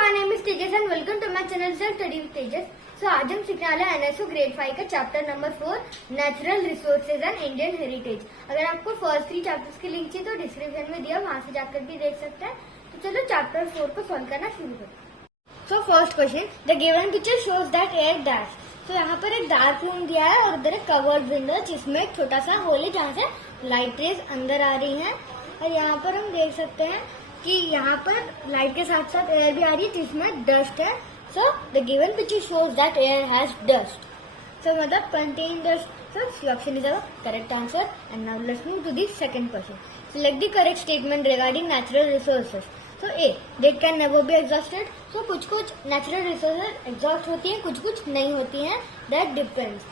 My name is Tejas and welcome to my channel self study with Tejas. So आज हम सीखने वाले हैं एनएसओ ग्रेड 5 का chapter number 4 natural resources and Indian heritage. अगर आपको फर्स्ट 3 चैप्टर्स की लिंक चाहिए तो डिस्क्रिप्शन में दिया, वहां से जाकर भी देख सकते हैं। तो चलो चैप्टर 4 को सॉल्व करना शुरू करें। So first question, the given picture shows that air dash. तो यहाँ पर एक डार्क रूम दिया है और उधर एक कवर्ड विंडो जिसमें एक छोटा सा होल है जहाँ से लाइट रेज अंदर आ रही है। और यहाँ पर हम देख सकते हैं कि यहाँ पर लाइट के साथ साथ एयर भी आ रही है जिसमें डस्ट है। So the given picture shows that air has dust. So मतलब contain dust. So option is our correct answer. And now let's move to the second question. Select the correct statement regarding natural resources. So A, they can never be exhausted. So कुछ कुछ natural resources exhaust होती हैं, कुछ कुछ नहीं होती हैं। That depends.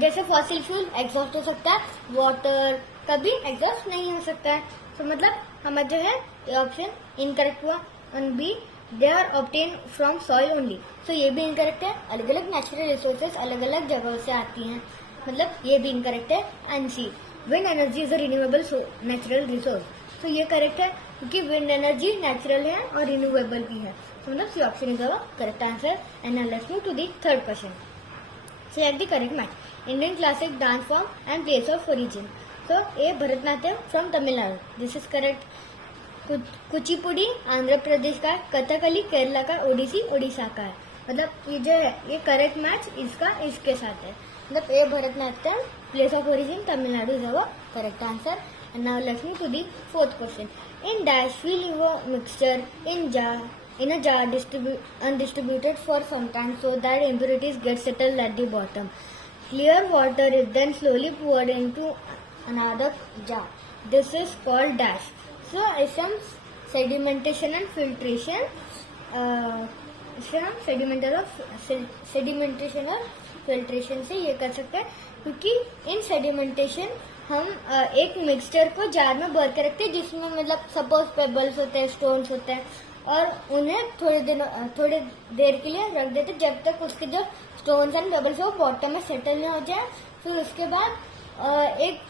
जैसे फॉसिल फ्यूल एग्जॉस्ट हो सकता है, वाटर कभी एग्जॉस्ट नहीं हो सकता है। तो मतलब हमारा जो है ऑप्शन इनकरेक्ट हुआ। And B, they are obtain from soil only. So ये भी इनकरेक्ट है। अलग अलग नेचुरल रिसोर्सेज अलग अलग जगह से आती हैं, मतलब ये भी इनकरेक्ट है। And C, wind energy is a renewable natural resource. तो ये करेक्ट है क्योंकि विंड एनर्जी नेचुरल है और रिन्यूएबल भी है। तो मतलब C option is our correct answer. And now let's move to the third question. Select the correct match. Indian classic dance form and place of origin. So A, Bharatnatyam from Tamil Nadu. This is correct. Kuchipudi Andhra Pradesh का है, कथकली केरला का, ओडिसी उड़ीसा का है। मतलब ये जो है ये करेक्ट मैच इसका इसके साथ है। मतलब A Bharatanatyam, place of origin Tamil Nadu is our correct answer. And now let's move to the fourth question. In dash fill your mixture in a jar undistributed for some time so that impurities get settled at the bottom. Clear water is then slowly poured into another jar. This is called dash. So इससे हम sedimentation and filtration इससे हम sedimentation और filtration से ये कर सकते हैं। क्योंकि इन sedimentation हम एक मिक्सचर को जार में भर के रखते हैं जिसमें मतलब सपोज पेबल्स होते हैं, स्टोन्स होते हैं, और उन्हें थोड़ी देर के लिए रख देते जब तक उसके जो स्टोन्स एंड पेबल्स है वो बॉटम में सेटल नहीं हो जाए। फिर उसके बाद एक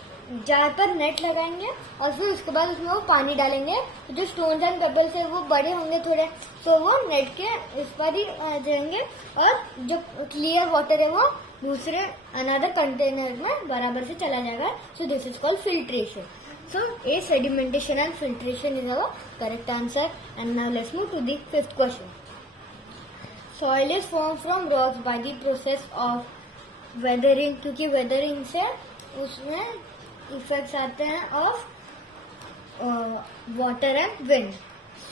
जार पर नेट लगाएंगे और फिर उसके बाद उसमें वो पानी डालेंगे। तो जो स्टोन्स एंड पेबल्स है वो बड़े होंगे थोड़े, तो वो नेट के इस पर ही आ जाएंगे और जो क्लियर वाटर है वो दूसरे अनदर कंटेनर में बराबर से चला जाएगा। So this is called filtration. So A, sedimentation and filtration is our correct answer. And now let's move to the fifth question. Soil is formed from rocks by the process of weathering. क्योंकि weathering से उसमें effects आते हैं of water and wind.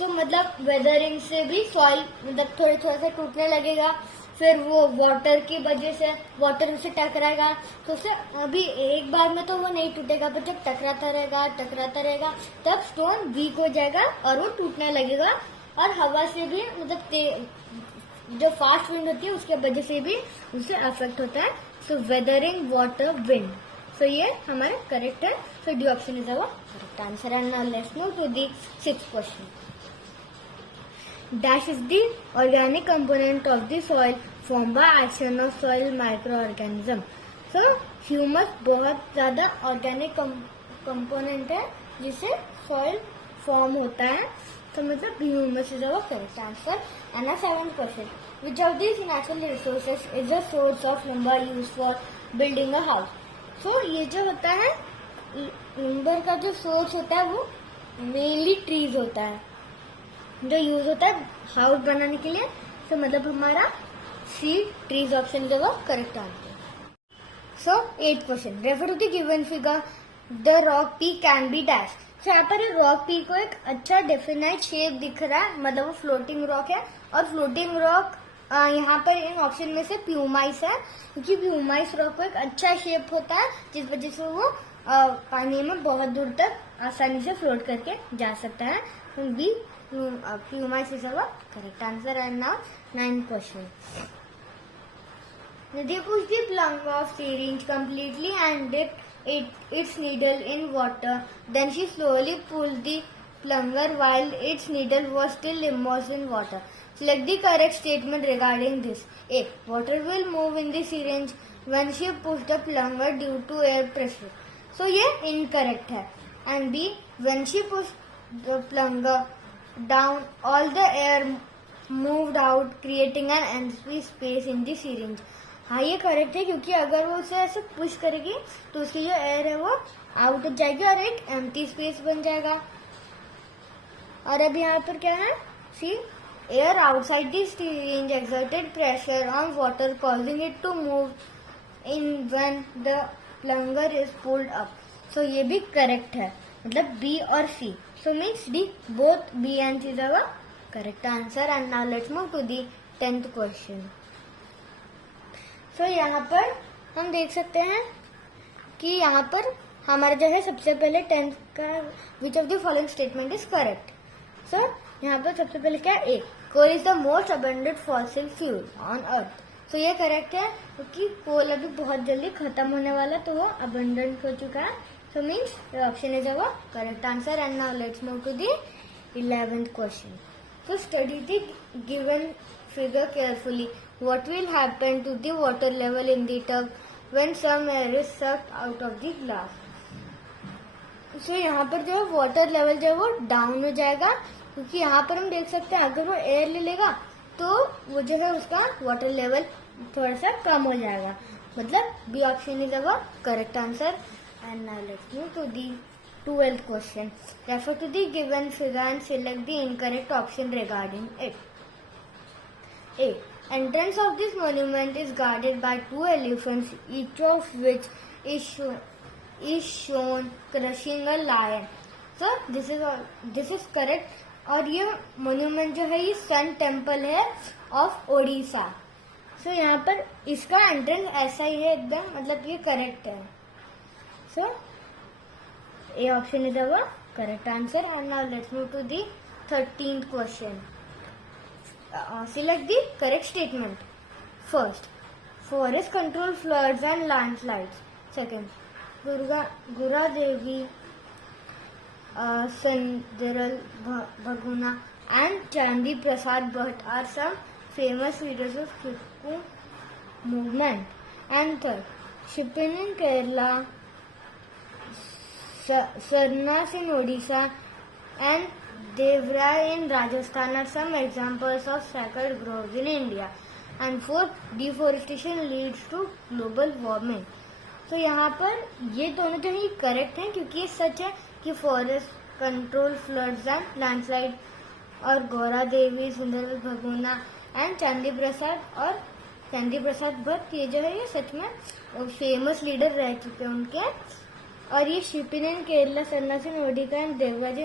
तो मतलब weathering से भी soil मतलब थोड़ा सा टूटने लगेगा। फिर वो वाटर की वजह से वाटर उसे टकराएगा, तो उसे अभी एक बार में तो वो नहीं टूटेगा, पर जब टकराता रहेगा तब स्टोन वीक हो जाएगा और वो टूटने लगेगा। और हवा से भी मतलब जो फास्ट विंड होती है उसके वजह से भी उसे अफेक्ट होता है। So weathering, water, wind. So ये हमारा करेक्ट है। So D option is our correct answer. And now let's move to the sixth question. Dash is the organic component of the soil formed by action of soil microorganism. So humus बहुत ज़्यादा organic component है जिससे soil form होता है। तो मतलब humus is our correct answer. And our seventh question, which of these natural resources is the source of lumber used for building a house? So ये जो होता है lumber का जो source होता है वो mainly trees होता है जो यूज होता है हाउस बनाने के लिए। तो मतलब हमारा सी, ट्रीज ऑप्शन जो वो correct answer. So 8th question, refer to the given figure, the rock P can be dash. So यहाँ पर रॉक पी को एक अच्छा डेफिनाइट शेप दिख रहा है, मतलब वो फ्लोटिंग रॉक है। और फ्लोटिंग रॉक यहाँ पर इन ऑप्शन में से प्यूमाइस है, क्योंकि प्यूमाइस रॉक को एक अच्छा शेप होता है जिस वजह से वो पानी में बहुत दूर तक आसानी से फ्लोट करके जा सकता है। B, Pumice is our correct answer. And now 9th question. They pushed the plung of syringe completely and dipped its needle in water. Then she slowly pulled the plunger while its needle was still immersed in water. Select the correct statement regarding this. A, water will move in the syringe when she pushed the plunger due to air pressure. So ये incorrect है. And B, when she pushed the plunger down, all the air moved out, creating an empty space in the syringe. हाँ ये correct है, क्योंकि अगर वो उसे ऐसे पुश करेगी तो उसकी जो एयर है वो आउट हो जाएगी और एक एम्प्टी स्पेस बन जाएगा. और अब यहाँ पर क्या है, C air outside the syringe exerted pressure on water causing it to move in when the plunger is pulled up. So ये भी करेक्ट है, मतलब B और C. So means D, both B and C are the correct answer. And now let's move to the 10th question. So यहाँ पर हम देख सकते हैं कि यहाँ पर हमारा जो है सबसे पहले 10th का which of the following statement is correct. So यहाँ पर सबसे पहले क्या है, A, coal is the most abundant fossil fuel on earth. So ये करेक्ट है, क्योंकि कोल अभी बहुत जल्दी खत्म होने वाला, तो वो abundant हो चुका है. So means the option is our correct answer. And now let's move to the 11th question. So study the given figure carefully. What will happen to the water level in the tub when some air is sucked out of the glass? So यहाँ पर जो है water level जो है वो down हो जाएगा, क्योंकि यहाँ पर हम देख सकते हैं अगर वो एयर ले लेगा तो वो जो है उसका वाटर लेवल थोड़ा सा कम हो जाएगा. मतलब B option is our correct answer. And now let's move to the 12th question. Refer to the given figure and select the incorrect option regarding it. A. Entrance of this monument is guarded by 2 elephants, each of which is shown crushing a lion. So this is correct. और ये monument जो है ये sun temple है of Odisha. सो यहाँ पर इसका entrance ऐसा ही है एकदम, मतलब ये करेक्ट है. सो A option is our correct answer. And now let's move to the 13th question. Select the correct statement. First, forest control floods and landslides. Second, Gura Devi, Sendiral Bhaguna and Chandi Prasad Bhatt are some famous leaders of Kikku movement. And third, shipping in Kerala, Sarnas in Odisha and Devrai in Rajasthan are some examples of sacred groves in India. And fourth, deforestation leads to global warming. So यहाँ पर ये दोनों जो है correct हैं, क्योंकि ये सच है कि forest control floods and landslide और गौरा देवी, सुंदर भगोना एंड चांदी प्रसाद भट्ट ये जो है ये सच में फेमस लीडर रह चुके हैं उनके. और ये शिपिन इन केरला, सन्नासी इन ओडिशा एंड देवराज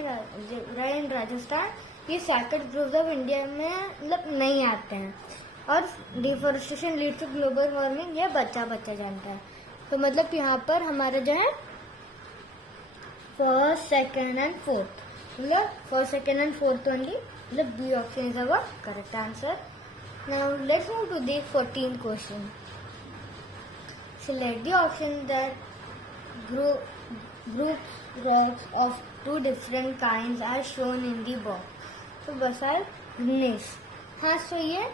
इन राजस्थान ये सैक्रेड ग्रोव्स ऑफ इंडिया में मतलब नहीं आते हैं. और deforestation lead to global warming ये बच्चा जानता है. तो मतलब यहाँ पर हमारा जो है फर्स्ट, सेकेंड एंड फोर्थ, मतलब first, second and fourth only, मतलब B option is our correct answer. Now let's move to the 14th question. Select the option that groups rocks of 2 different kinds are shown in the box. तो बसाल ग्नेस. हाँ, सो ये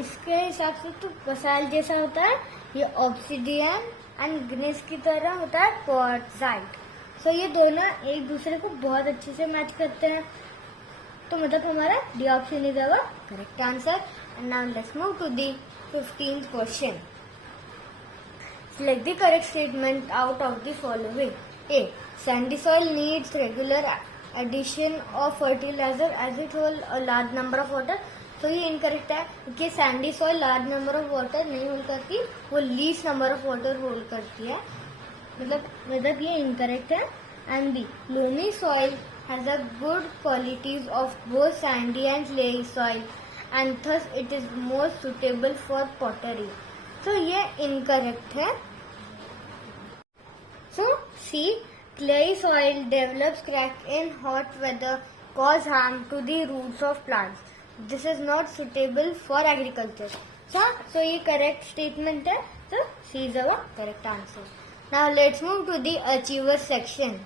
इसके हिसाब से तो बसाल जैसा होता है, ये ऑब्सिडियन एंड ग्नेस की तरह होता है क्वार्ट्जाइट. सो ये दोनों एक दूसरे को बहुत अच्छे से मैच करते हैं. तो मतलब हमारा D option is our correct answer. And now let's move to the 15th question. Select the correct statement out of the following. A. Sandy soil needs regular addition of fertilizer as it holds a large number of water. तो ये incorrect है, क्योंकि sandy soil large number of water नहीं hold करती, वो least number of water hold करती है. मतलब ये इनकरेक्ट है. And B, loamy soil has a good qualities of both sandy and clayey soil and thus it is more suitable for pottery. तो ये इनकरेक्ट है. So C, clay soil develops crack in hot weather, cause harm to the roots of plants. This is not suitable for agriculture. So ये correct statement है. So C is our correct answer. Now let's move to the achievers section.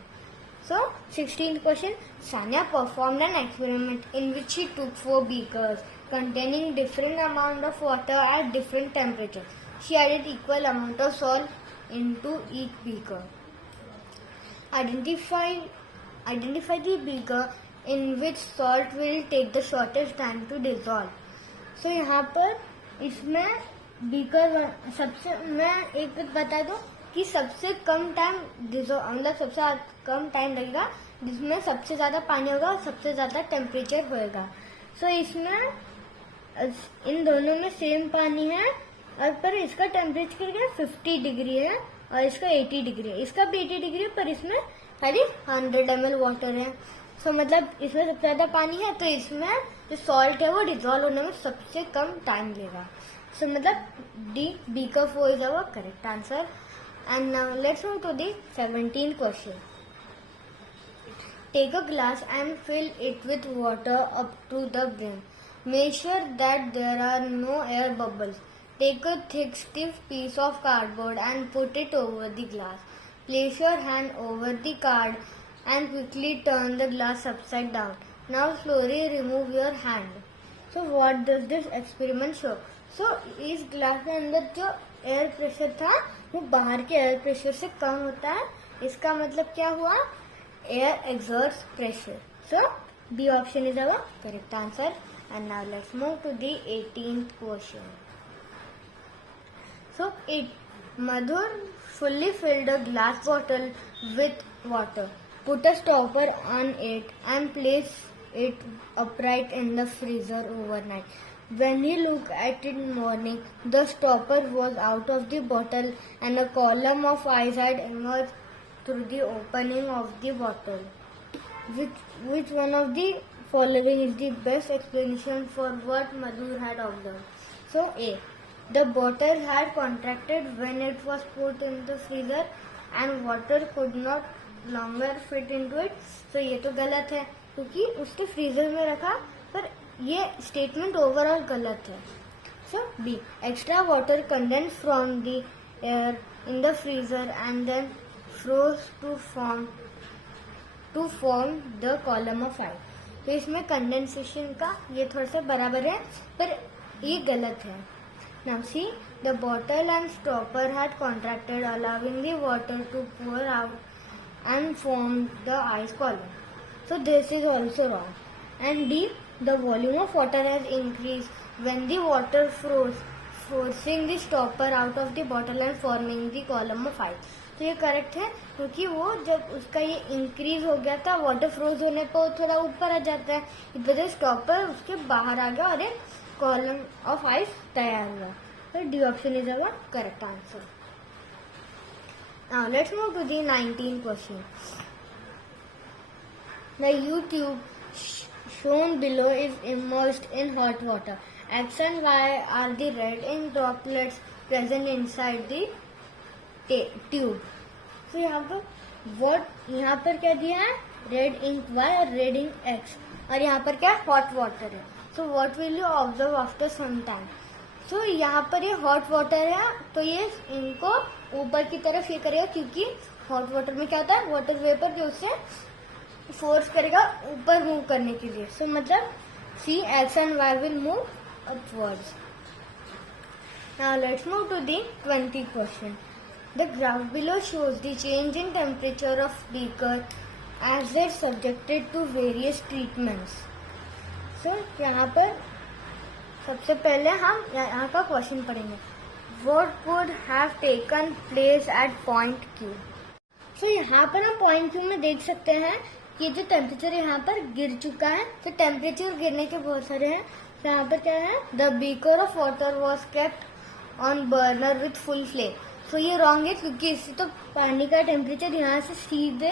So 16th question. Sanya performed an experiment in which she took 4 beakers containing different amount of water at different temperatures. She added equal amount of salt into each beaker. Identify the beaker in which salt will take the shortest time to dissolve. सो यहाँ पर इसमें beaker सबसे, मैं एक बात बता दूं कि सबसे कम टाइम मतलब सबसे कम टाइम लगेगा जिसमें सबसे ज्यादा पानी होगा और सबसे ज्यादा टेम्परेचर होएगा। सो इसमें इन दोनों में सेम पानी है और पर इसका टेम्परेचर क्या 50 डिग्री है और इसका 80 डिग्री है। इसका भी 80 डिग्री है पर इसमें खाली 100 ml वाटर है। सो मतलब इसमें सबसे ज्यादा पानी है तो इसमें जो सॉल्ट है वो डिजोल्व होने में सबसे कम टाइम लेगा। सो मतलब D, beaker 4 is our correct answer. And now let's move to the 17th question. Take a glass and fill it with water up to the brim. Make sure that there are no air bubbles. Take a thick, stiff piece of cardboard and put it over the glass. Place your hand over the card and quickly turn the glass upside down. Now slowly remove your hand. So what does this experiment show? So इस glass के अंदर जो air pressure था वो बाहर के air pressure से कम होता है। इसका मतलब क्या हुआ? Air exerts pressure. So B option is our correct answer. And now let's move to the 18th question. So Madhur fully filled a glass bottle with water, put a stopper on it and placed it upright in the freezer overnight. When he looked at it in the morning, the stopper was out of the bottle and a column of ice had emerged through the opening of the bottle. Which one of the following is the best explanation for what Madhur had observed? So A, the bottle had contracted when it was put in the freezer and water could not longer fit into it. So ये तो गलत है क्योंकि उसके freezer में रखा, पर ये स्टेटमेंट ओवरऑल गलत है. So B, extra water condensed from the air in the freezer and then froze to form the column of ice. तो इसमें कंडेंसेशन का ये थोड़ा सा बराबर है पर ये गलत है. Now see, the bottle and stopper had contracted, allowing the water to pour out and form the ice column. So this is also wrong. And D, the volume of water has increased when the water froze, forcing the stopper out of the bottle and forming the column of ice. तो ये correct है क्योंकि वो जब उसका ये increase हो गया था, वाटर फ्रोज होने पर थोड़ा ऊपर आ जाता है, इस वजह स्टॉपर उसके बाहर आ गया और एक कॉलम ऑफ आइस तैयार हुआ. तो D option is our correct answer. Now let's move to the 19th question. The U tube shown below is immersed in hot water. X and Y are the red ink droplets present inside the tube. तो यहाँ पर क्या दिया है? Red ink Y और red ink X, और यहाँ पर क्या हॉट वाटर है. So what will you observe after some time? So यहाँ पर ये हॉट वाटर है तो ये इनको ऊपर की तरफ ये करेगा क्योंकि हॉट वाटर में क्या होता है, वाटर वेपर जो उससे फोर्स करेगा ऊपर मूव करने के लिए. सो मतलब C, X and Y will move upwards. Now let's move to the 20th question. The graph below shows the change in temperature of beaker as they're subjected to various treatments. So यहाँ पर सबसे पहले हम यहाँ का question पढ़ेंगे. What would have taken place at point Q? So यहाँ पर हम पॉइंट Q में देख सकते हैं कि जो टेम्परेचर यहाँ पर गिर चुका है. तो टेम्परेचर गिरने के बहुत सारे हैं. तो यहाँ पर क्या है? The beaker of water was kept on burner with full flame. तो ये रॉन्ग है क्योंकि इससे तो पानी का टेम्परेचर यहाँ से सीधे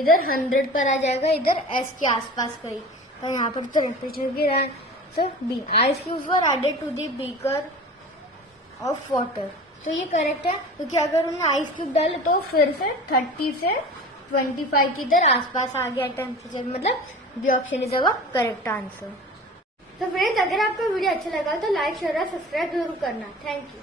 इधर 100 पर आ जाएगा, इधर S के आसपास कहीं. तो यहाँ पर तो टेम्परेचर गिरा है. So B, ice cubes were added to the beaker of water. तो ये करेक्ट है क्योंकि अगर उन्होंने आइस क्यूब डाले तो फिर से 30 से 25 की इधर आसपास आ गया टेम्परेचर. मतलब B option is our correct answer. तो फ्रेंड्स, अगर आपको वीडियो अच्छा लगा तो लाइक शेयर और सब्सक्राइब जरूर करना. Thank you.